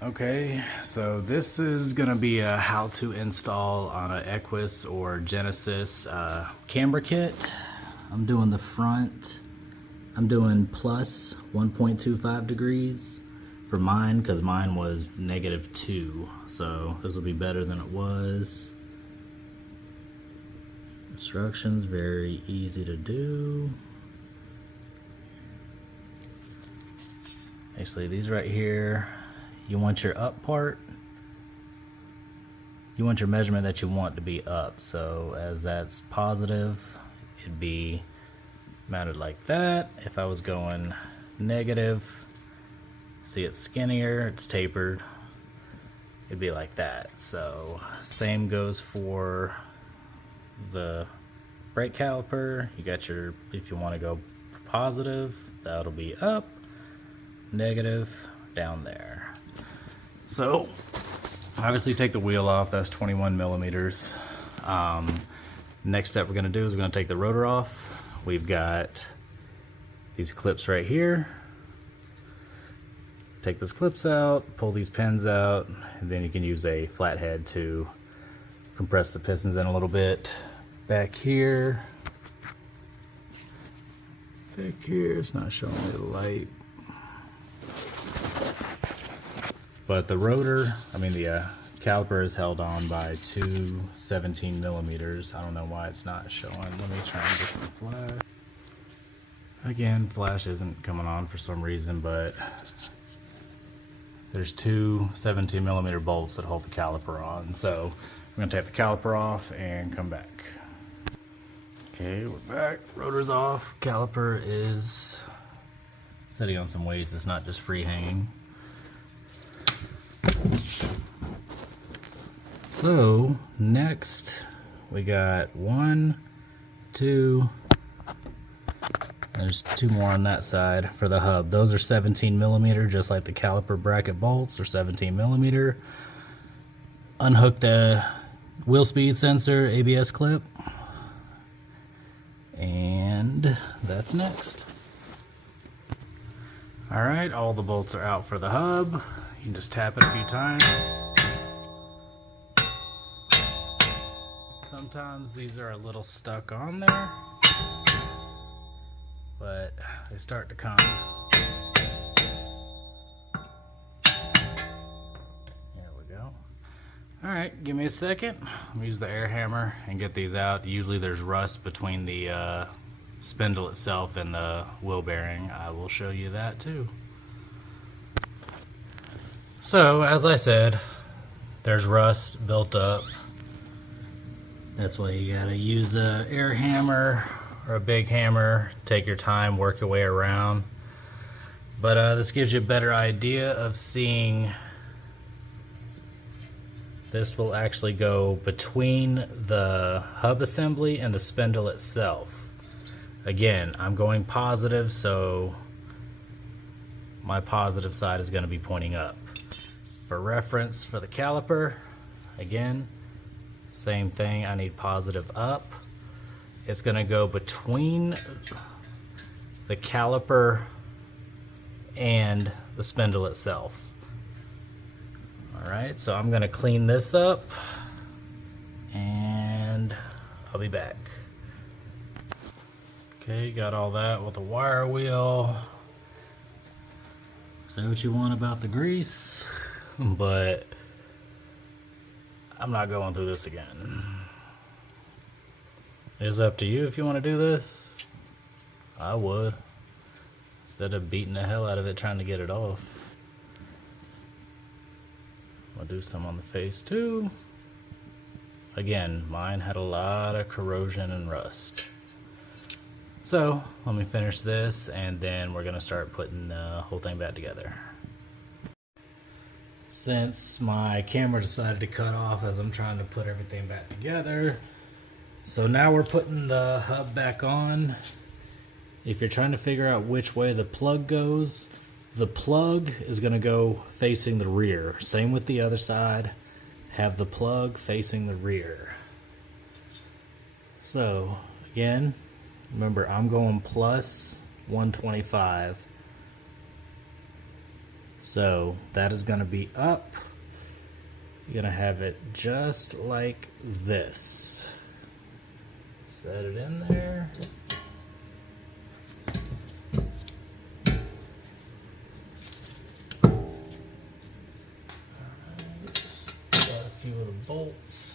Okay, so this is gonna be a how to install on a Equus or Genesis camber kit. I'm doing the front. I'm doing plus 1.25 degrees for mine because mine was -2. So this will be better than it was. Instructions, very easy to do. Actually, these right here, you want your up part, you want your measurement that you want to be up. So as that's positive, it'd be mounted like that. If I was going negative, see it's skinnier, it's tapered, it'd be like that. So same goes for the brake caliper. You got your, if you want to go positive, that'll be up, negative down there. So obviously take the wheel off, that's 21 millimeters. Next step we're going to do is we're going to take the rotor off. We've got these clips right here. Take those clips out, pull these pins out, and then you can use a flathead to compress the pistons in a little bit. Back here, it's not showing me the light. But the rotor, the caliper is held on by two 17 millimeters. I don't know why it's not showing. Let me try and get some flash. Again, flash isn't coming on for some reason, but there's two 17 millimeter bolts that hold the caliper on. So we're gonna take the caliper off and come back. Okay, we're back. Rotor's off. Caliper is sitting on some weights. It's not just free hanging. So next we got 1, 2, there's 2 more on that side for the hub. Those are 17 millimeter, just like the caliper bracket bolts are 17 millimeter. Unhook the wheel speed sensor ABS clip, and that's next. All right, all the bolts are out for the hub. You can just tap it a few times. Sometimes these are a little stuck on there, but they start to come. There we go. All right, give me a second. I'll use the air hammer and get these out. Usually there's rust between the spindle itself and the wheel bearing. I will show you that too. So as I said, there's rust built up. That's why you gotta use a air hammer or a big hammer. Take your time, work your way around. But this gives you a better idea of seeing. This will actually go between the hub assembly and the spindle itself. Again, I'm going positive, so my positive side is gonna be pointing up. For reference, for the caliper, again, same thing, I need positive up. It's gonna go between the caliper and the spindle itself. All right, so I'm gonna clean this up and I'll be back. Okay, got all that with the wire wheel. Say what you want about the grease, but I'm not going through this again. It's up to you if you want to do this. I would, instead of beating the hell out of it trying to get it off. I'll do some on the face too. Again, mine had a lot of corrosion and rust. So let me finish this and then we're gonna start putting the whole thing back together. Since my camera decided to cut off as I'm trying to put everything back together, so now we're putting the hub back on. If you're trying to figure out which way the plug goes, the plug is going to go facing the rear. Same with the other side. Have the plug facing the rear. So again, remember I'm going plus 125. So that is going to be up. You're going to have it just like this. Set it in there. Alright, just got a few of the bolts.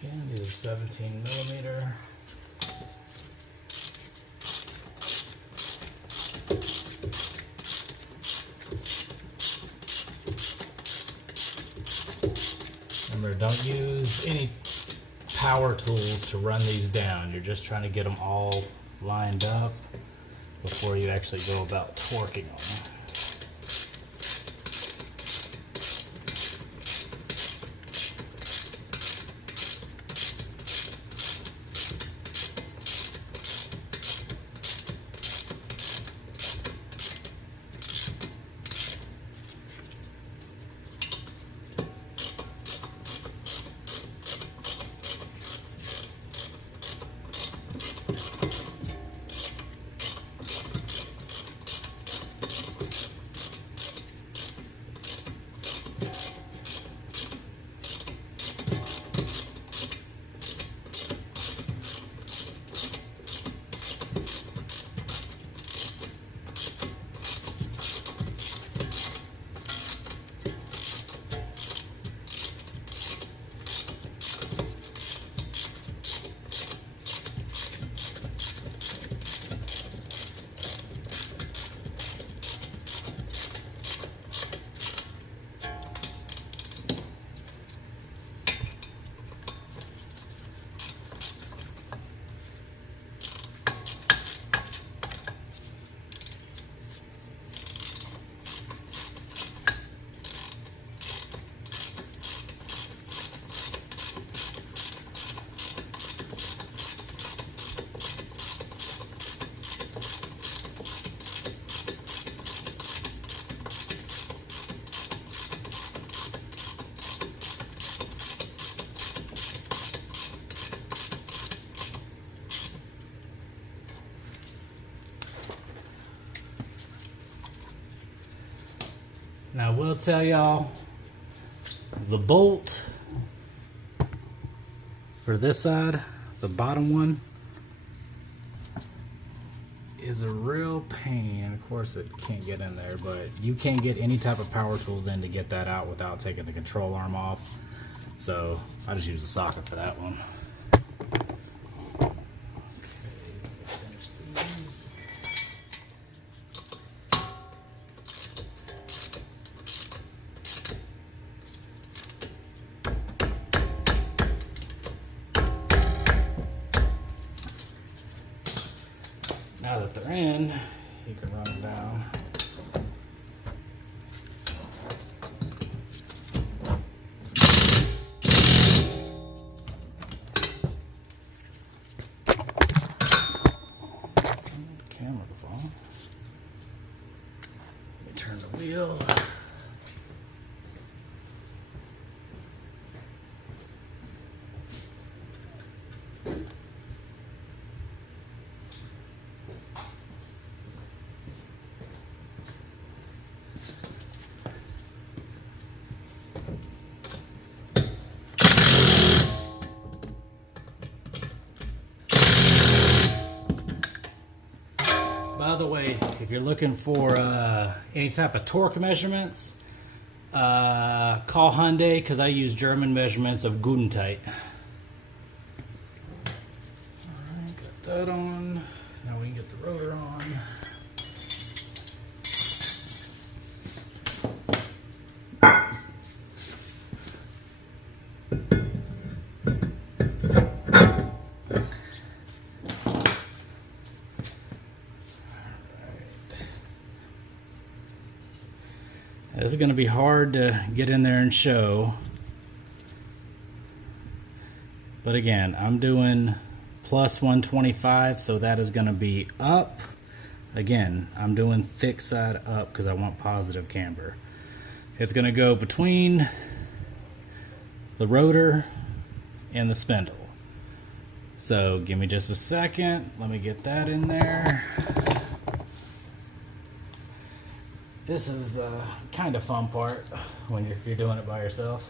Again, these are 17 millimeter. Remember, don't use any power tools to run these down. You're just trying to get them all lined up before you actually go about torquing them. Now I will tell y'all, the bolt for this side, the bottom one, is a real pain. Of course it can't get in there, but you can't get any type of power tools in to get that out without taking the control arm off. So I just use a socket for that one. Now that they're in, you can run them down. The camera to fall. Let me turn the wheel. By the way, if you're looking for any type of torque measurements, call Hyundai, because I use German measurements of Gudentite. Alright, got that on. Now we can get the rotor on. This is going to be hard to get in there and show, But again, I'm doing plus 125, so that is going to be up. Again, I'm doing thick side up because I want positive camber. It's going to go between the rotor and the spindle. So give me just a second. Let me get that in there. This is the kind of fun part if you're doing it by yourself.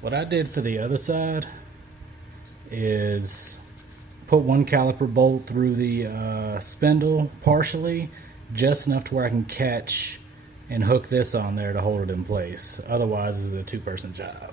What I did for the other side is put one caliper bolt through the spindle partially, just enough to where I can catch and hook this on there to hold it in place. Otherwise, this is a two-person job.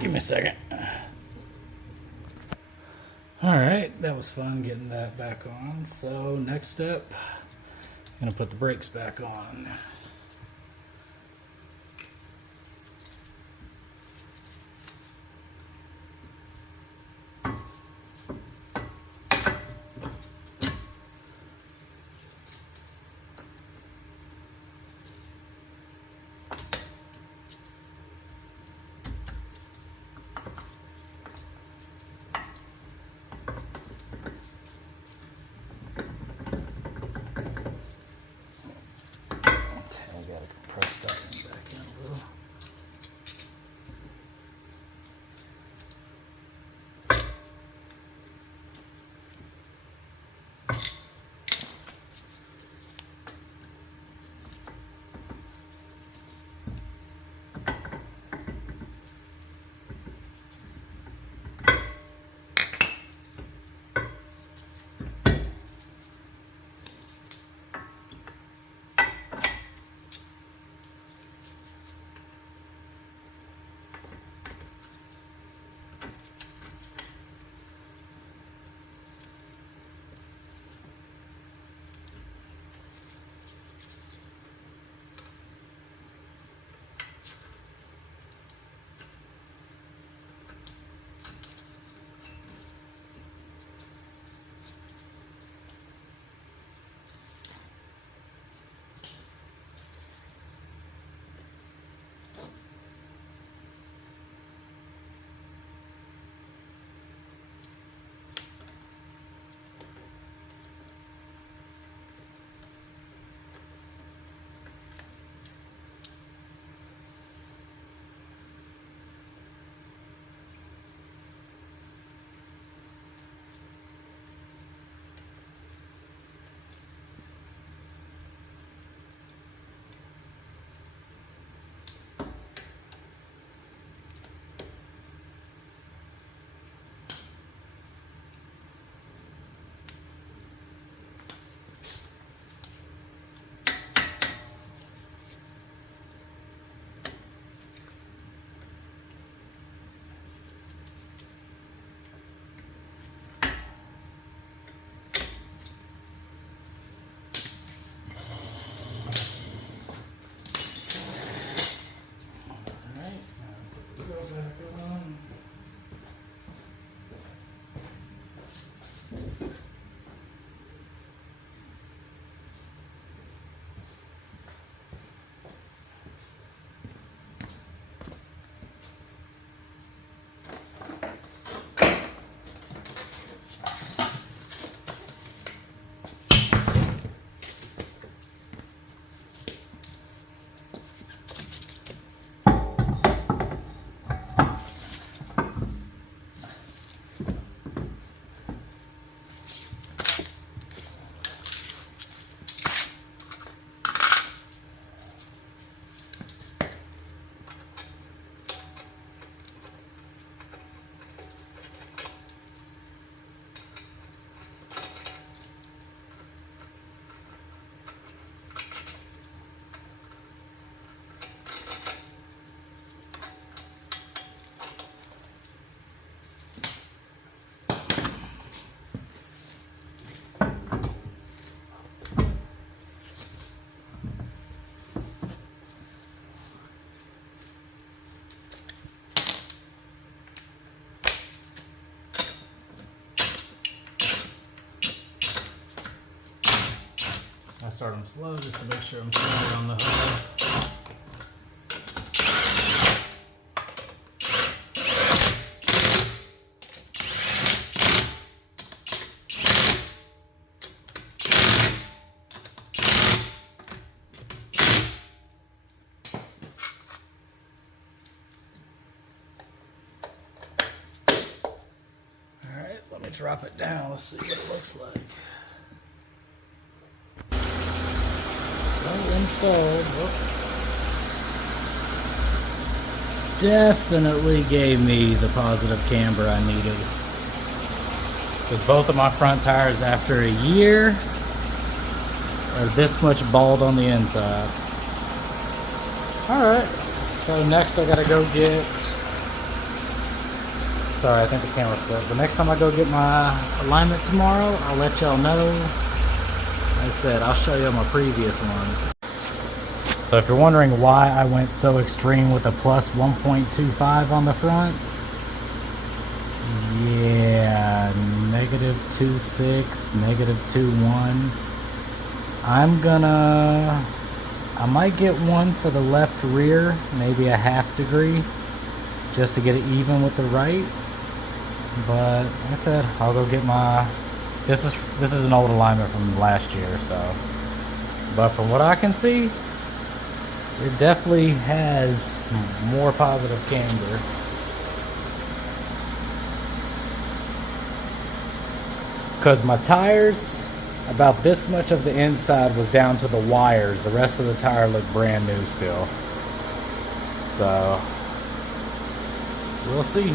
Give me a second. Alright, that was fun getting that back on. So next step, I'm going to put the brakes back on. press that one back in a little. I start them slow just to make sure I'm centered on the hood. Alright, let me drop it down. Let's see what it looks like. Installed. Definitely gave me the positive camber I needed. Because both of my front tires after a year are this much bald on the inside. Alright, so next I gotta go get... Sorry, I think the camera flipped. But next time I go get my alignment tomorrow, I'll let y'all know. Like I said, I'll show you my previous ones. So if you're wondering why I went so extreme with a plus 1.25 on the front, yeah, negative 2.6, negative 2.1. I might get one for the left rear, maybe a ½ degree, just to get it even with the right. But like I said, I'll go get my, this is an old alignment from last year, so. But from what I can see, It definitely has more positive camber. Because my tires, about this much of the inside was down to the wires. The rest of the tire looked brand new still. So, we'll see.